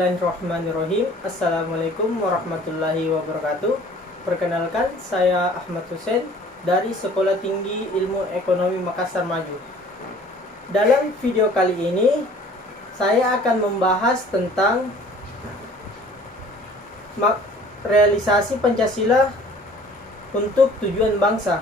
Bismillahirrahmanirrahim. Assalamualaikum warahmatullahi wabarakatuh. Perkenalkan, saya Ahmad Hussein dari Sekolah Tinggi Ilmu Ekonomi Makassar Maju. Dalam video kali ini, saya akan membahas tentang realisasi Pancasila untuk tujuan bangsa.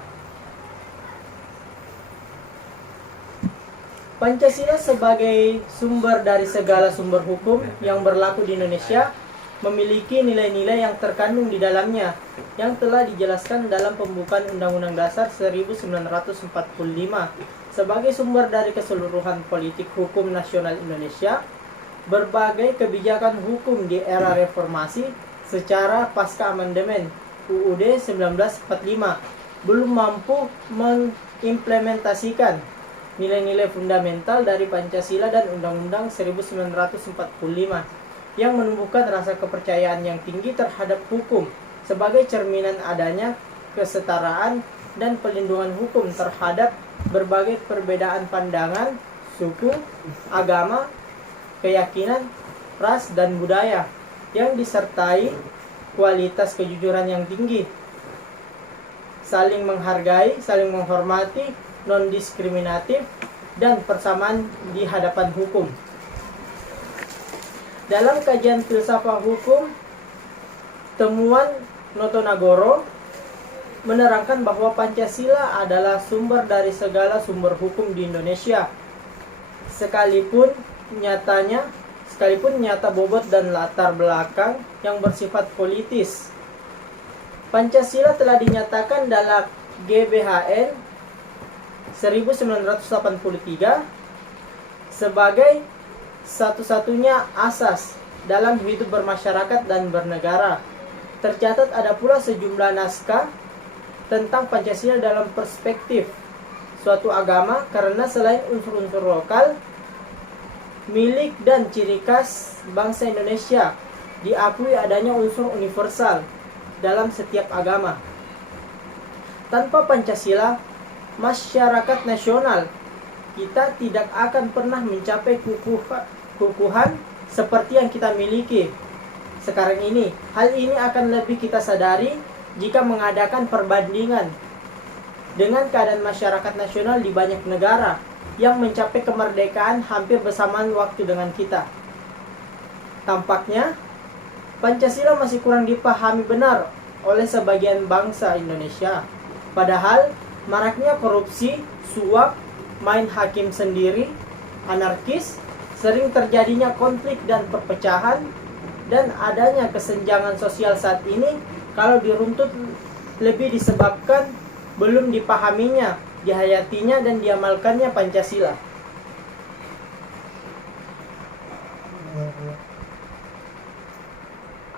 Pancasila sebagai sumber dari segala sumber hukum yang berlaku di Indonesia memiliki nilai-nilai yang terkandung di dalamnya yang telah dijelaskan dalam pembukaan Undang-Undang Dasar 1945 sebagai sumber dari keseluruhan politik hukum nasional Indonesia. Berbagai kebijakan hukum di era reformasi secara pasca amandemen UUD 1945 belum mampu mengimplementasikan nilai-nilai fundamental dari Pancasila dan Undang-Undang 1945 yang menumbuhkan rasa kepercayaan yang tinggi terhadap hukum sebagai cerminan adanya kesetaraan dan pelindungan hukum terhadap berbagai perbedaan pandangan, suku, agama, keyakinan, ras, dan budaya yang disertai kualitas kejujuran yang tinggi, saling menghargai, saling menghormati, non-diskriminatif, dan persamaan di hadapan hukum. Dalam kajian filsafat hukum, temuan Noto Nagoro menerangkan bahwa Pancasila adalah sumber dari segala sumber hukum di Indonesia, sekalipun nyata bobot dan latar belakang yang bersifat politis. Pancasila telah dinyatakan dalam GBHN 1983 sebagai satu-satunya asas dalam hidup bermasyarakat dan bernegara. Tercatat ada pula sejumlah naskah tentang Pancasila dalam perspektif suatu agama karena selain unsur-unsur lokal, milik dan ciri khas bangsa Indonesia, diakui adanya unsur universal dalam setiap agama. Tanpa Pancasila, masyarakat nasional kita tidak akan pernah mencapai keukuhan seperti yang kita miliki sekarang ini. Hal ini akan lebih kita sadari jika mengadakan perbandingan dengan keadaan masyarakat nasional di banyak negara yang mencapai kemerdekaan hampir bersamaan waktu dengan kita. Tampaknya Pancasila masih kurang dipahami benar oleh sebagian bangsa Indonesia. Padahal maraknya korupsi, suap, main hakim sendiri, anarkis, sering terjadinya konflik dan perpecahan, dan adanya kesenjangan sosial saat ini kalau diruntut lebih disebabkan belum dipahaminya, dihayatinya, dan diamalkannya Pancasila.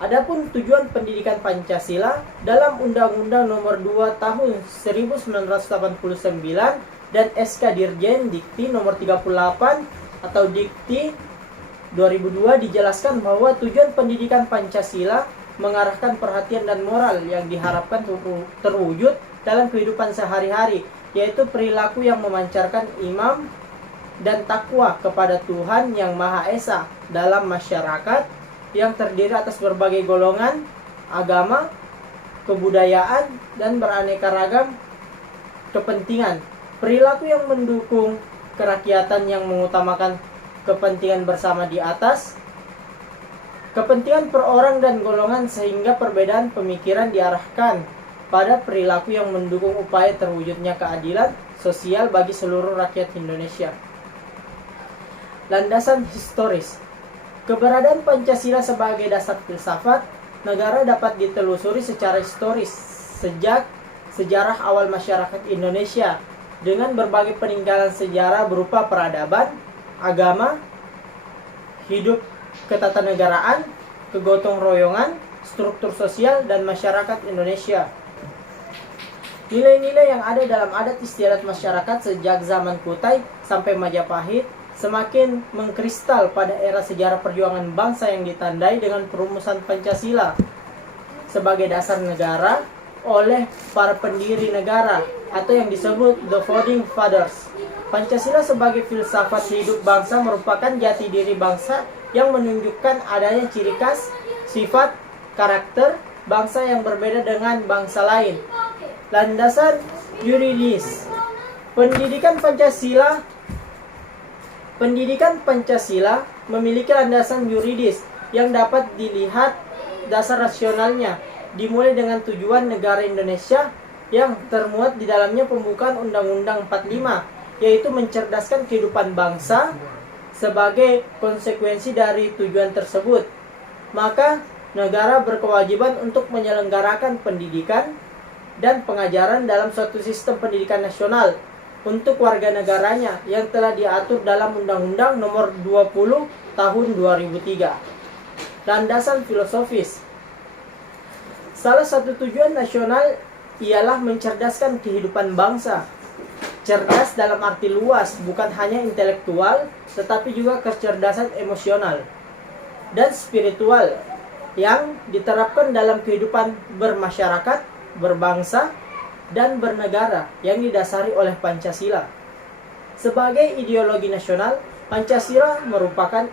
Adapun tujuan pendidikan Pancasila dalam Undang-Undang Nomor 2 Tahun 1989 dan SK Dirjen Dikti Nomor 38 atau Dikti 2002 dijelaskan bahwa tujuan pendidikan Pancasila mengarahkan perhatian dan moral yang diharapkan terwujud dalam kehidupan sehari-hari, yaitu perilaku yang memancarkan iman dan takwa kepada Tuhan Yang Maha Esa dalam masyarakat yang terdiri atas berbagai golongan, agama, kebudayaan, dan beraneka ragam kepentingan. Perilaku yang mendukung kerakyatan yang mengutamakan kepentingan bersama di atas kepentingan per orang dan golongan sehingga perbedaan pemikiran diarahkan pada perilaku yang mendukung upaya terwujudnya keadilan sosial bagi seluruh rakyat Indonesia. Landasan historis. Keberadaan Pancasila sebagai dasar filsafat negara dapat ditelusuri secara historis sejak sejarah awal masyarakat Indonesia dengan berbagai peninggalan sejarah berupa peradaban, agama, hidup ketatanegaraan, kegotong royongan, struktur sosial, dan masyarakat Indonesia. Nilai-nilai yang ada dalam adat istiadat masyarakat sejak zaman Kutai sampai Majapahit semakin mengkristal pada era sejarah perjuangan bangsa yang ditandai dengan perumusan Pancasila sebagai dasar negara oleh para pendiri negara atau yang disebut The Founding Fathers. Pancasila sebagai filsafat hidup bangsa merupakan jati diri bangsa yang menunjukkan adanya ciri khas, sifat, karakter bangsa yang berbeda dengan bangsa lain. Landasan yuridis. Pendidikan Pancasila memiliki landasan yuridis yang dapat dilihat dasar rasionalnya, dimulai dengan tujuan negara Indonesia yang termuat di dalamnya pembukaan Undang-Undang 45, yaitu mencerdaskan kehidupan bangsa. Sebagai konsekuensi dari tujuan tersebut, maka negara berkewajiban untuk menyelenggarakan pendidikan dan pengajaran dalam suatu sistem pendidikan nasional untuk warga negaranya yang telah diatur dalam Undang-Undang Nomor 20 Tahun 2003. Landasan filosofis. Salah satu tujuan nasional ialah mencerdaskan kehidupan bangsa. Cerdas dalam arti luas, bukan hanya intelektual, tetapi juga kecerdasan emosional dan spiritual yang diterapkan dalam kehidupan bermasyarakat, berbangsa, dan bernegara yang didasari oleh Pancasila. Sebagai ideologi nasional, Pancasila merupakan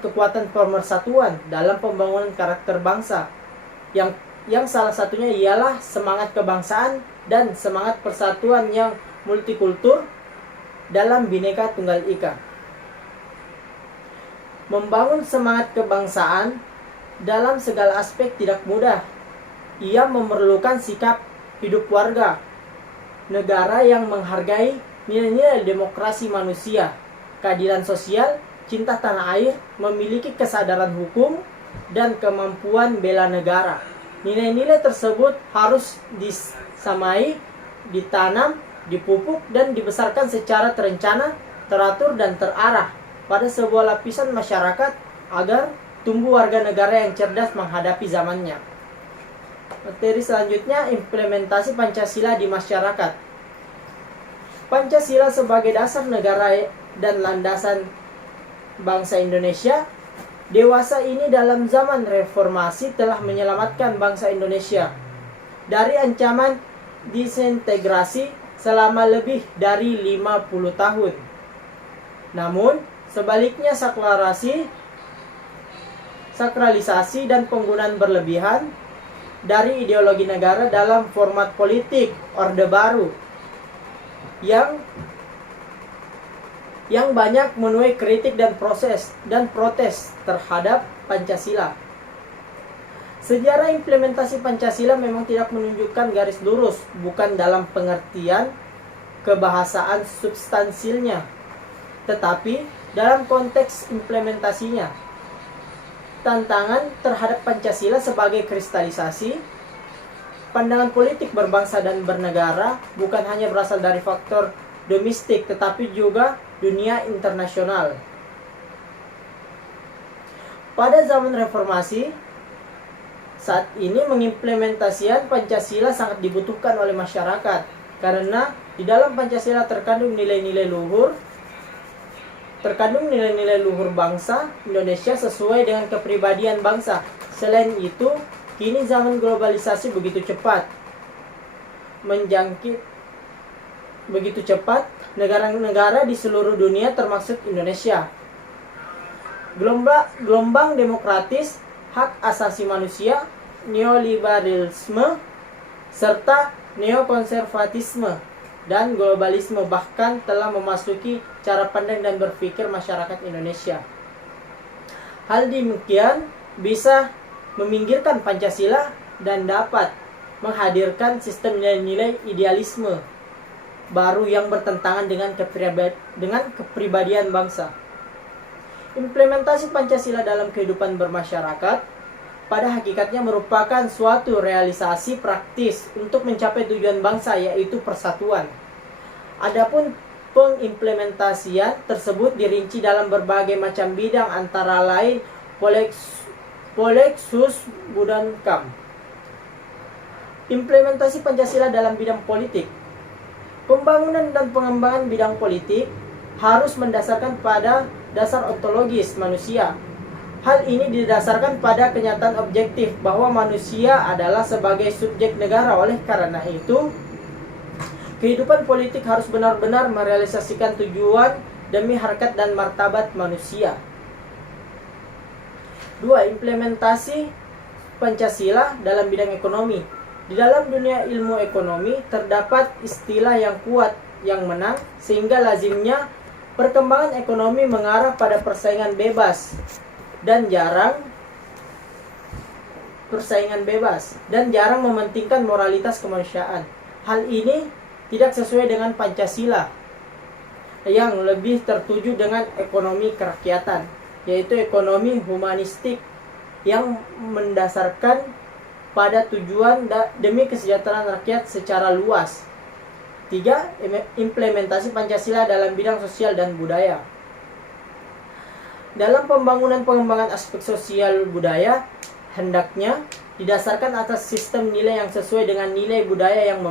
kekuatan pemersatuan dalam pembangunan karakter bangsa yang salah satunya ialah semangat kebangsaan dan semangat persatuan yang multikultur dalam Bhinneka Tunggal Ika. Membangun semangat kebangsaan dalam segala aspek tidak mudah. Ia memerlukan sikap hidup warga negara yang menghargai nilai-nilai demokrasi manusia, keadilan sosial, cinta tanah air, memiliki kesadaran hukum, dan kemampuan bela negara. Nilai-nilai tersebut harus disamai, ditanam, dipupuk, dan dibesarkan secara terencana, teratur, dan terarah pada sebuah lapisan masyarakat agar tumbuh warga negara yang cerdas menghadapi zamannya. Materi selanjutnya, implementasi Pancasila di masyarakat. Pancasila sebagai dasar negara dan landasan bangsa Indonesia dewasa ini dalam zaman reformasi telah menyelamatkan bangsa Indonesia dari ancaman disintegrasi selama lebih dari 50 tahun. Namun, sebaliknya sakralisasi dan penggunaan berlebihan dari ideologi negara dalam format politik Orde Baru yang banyak menuai kritik dan protes terhadap Pancasila. Sejarah implementasi Pancasila memang tidak menunjukkan garis lurus, bukan dalam pengertian kebahasaan substansinya, tetapi dalam konteks implementasinya. Tantangan terhadap Pancasila sebagai kristalisasi pandangan politik berbangsa dan bernegara bukan hanya berasal dari faktor domestik, tetapi juga dunia internasional. Pada zaman reformasi, saat ini mengimplementasikan Pancasila sangat dibutuhkan oleh masyarakat, karena di dalam Pancasila terkandung nilai-nilai luhur bangsa Indonesia sesuai dengan kepribadian bangsa. Selain itu, kini zaman globalisasi begitu cepat negara-negara di seluruh dunia termasuk Indonesia. Gelombang demokratis, hak asasi manusia, neoliberalisme, serta neokonservatisme dan globalisme bahkan telah memasuki cara pandang dan berpikir masyarakat Indonesia. Hal demikian bisa meminggirkan Pancasila dan dapat menghadirkan sistem nilai-nilai idealisme baru yang bertentangan dengan kepribadian bangsa. Implementasi Pancasila dalam kehidupan bermasyarakat pada hakikatnya merupakan suatu realisasi praktis untuk mencapai tujuan bangsa, yaitu persatuan. Adapun pengimplementasian tersebut dirinci dalam berbagai macam bidang, antara lain Polexus Budankam. Implementasi Pancasila dalam bidang politik. Pembangunan dan pengembangan bidang politik harus mendasarkan pada dasar ontologis manusia. Hal ini didasarkan pada kenyataan objektif bahwa manusia adalah sebagai subjek negara. Oleh karena itu, kehidupan politik harus benar-benar merealisasikan tujuan demi harkat dan martabat manusia. 2. Implementasi Pancasila dalam bidang ekonomi. Di dalam dunia ilmu ekonomi terdapat istilah yang kuat yang menang, sehingga lazimnya perkembangan ekonomi mengarah pada persaingan bebas dan jarang mementingkan moralitas kemanusiaan. Hal ini tidak sesuai dengan Pancasila yang lebih tertuju dengan ekonomi kerakyatan, yaitu ekonomi humanistik yang mendasarkan pada tujuan demi kesejahteraan rakyat secara luas. 3. Implementasi Pancasila dalam bidang sosial dan budaya. Dalam pengembangan aspek sosial budaya, hendaknya didasarkan atas sistem nilai yang sesuai dengan nilai budaya yang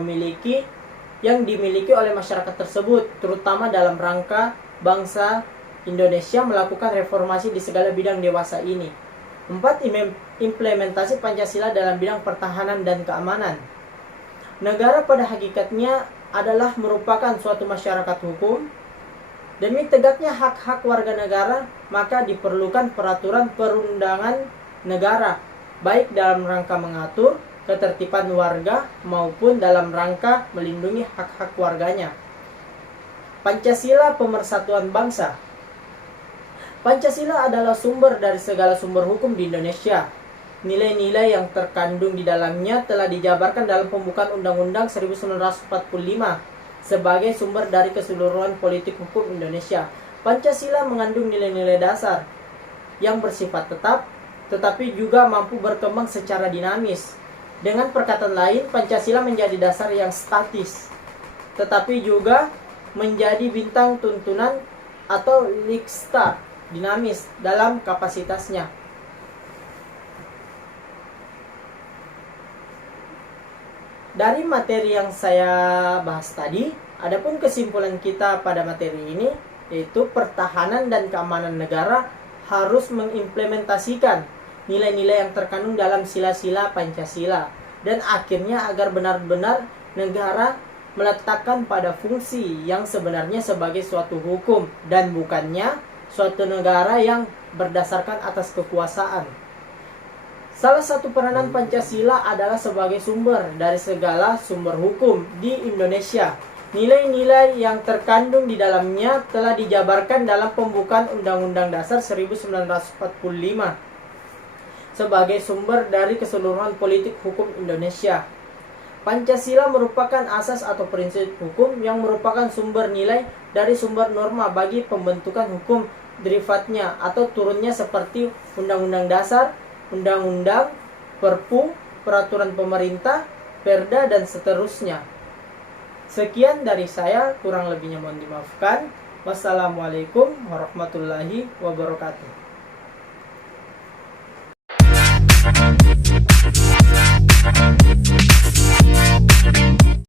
dimiliki oleh masyarakat tersebut, terutama dalam rangka bangsa Indonesia melakukan reformasi di segala bidang dewasa ini. 4. Implementasi Pancasila dalam bidang pertahanan dan keamanan. Negara pada hakikatnya adalah merupakan suatu masyarakat hukum. Demi tegaknya hak-hak warga negara, maka diperlukan peraturan perundangan negara, baik dalam rangka mengatur ketertiban warga maupun dalam rangka melindungi hak-hak warganya. Pancasila pemersatuan bangsa. Pancasila adalah sumber dari segala sumber hukum di Indonesia. Nilai-nilai yang terkandung di dalamnya telah dijabarkan dalam pembukaan Undang-Undang 1945 sebagai sumber dari keseluruhan politik hukum Indonesia. Pancasila mengandung nilai-nilai dasar yang bersifat tetap, tetapi juga mampu berkembang secara dinamis. Dengan perkataan lain, Pancasila menjadi dasar yang statis, tetapi juga menjadi bintang tuntunan atau likstar dinamis dalam kapasitasnya. Dari materi yang saya bahas tadi, adapun kesimpulan kita pada materi ini yaitu pertahanan dan keamanan negara harus mengimplementasikan nilai-nilai yang terkandung dalam sila-sila Pancasila, dan akhirnya agar benar-benar negara meletakkan pada fungsi yang sebenarnya sebagai suatu hukum dan bukannya suatu negara yang berdasarkan atas kekuasaan. Salah satu peranan Pancasila adalah sebagai sumber dari segala sumber hukum di Indonesia. Nilai-nilai yang terkandung di dalamnya telah dijabarkan dalam pembukaan Undang-Undang Dasar 1945 sebagai sumber dari keseluruhan politik hukum Indonesia. Pancasila merupakan asas atau prinsip hukum yang merupakan sumber nilai dari sumber norma bagi pembentukan hukum derivatnya atau turunnya seperti Undang-Undang Dasar, Undang-Undang, Perpu, Peraturan Pemerintah, Perda, dan seterusnya. Sekian dari saya, kurang lebihnya mohon dimaafkan. Wassalamualaikum warahmatullahi wabarakatuh.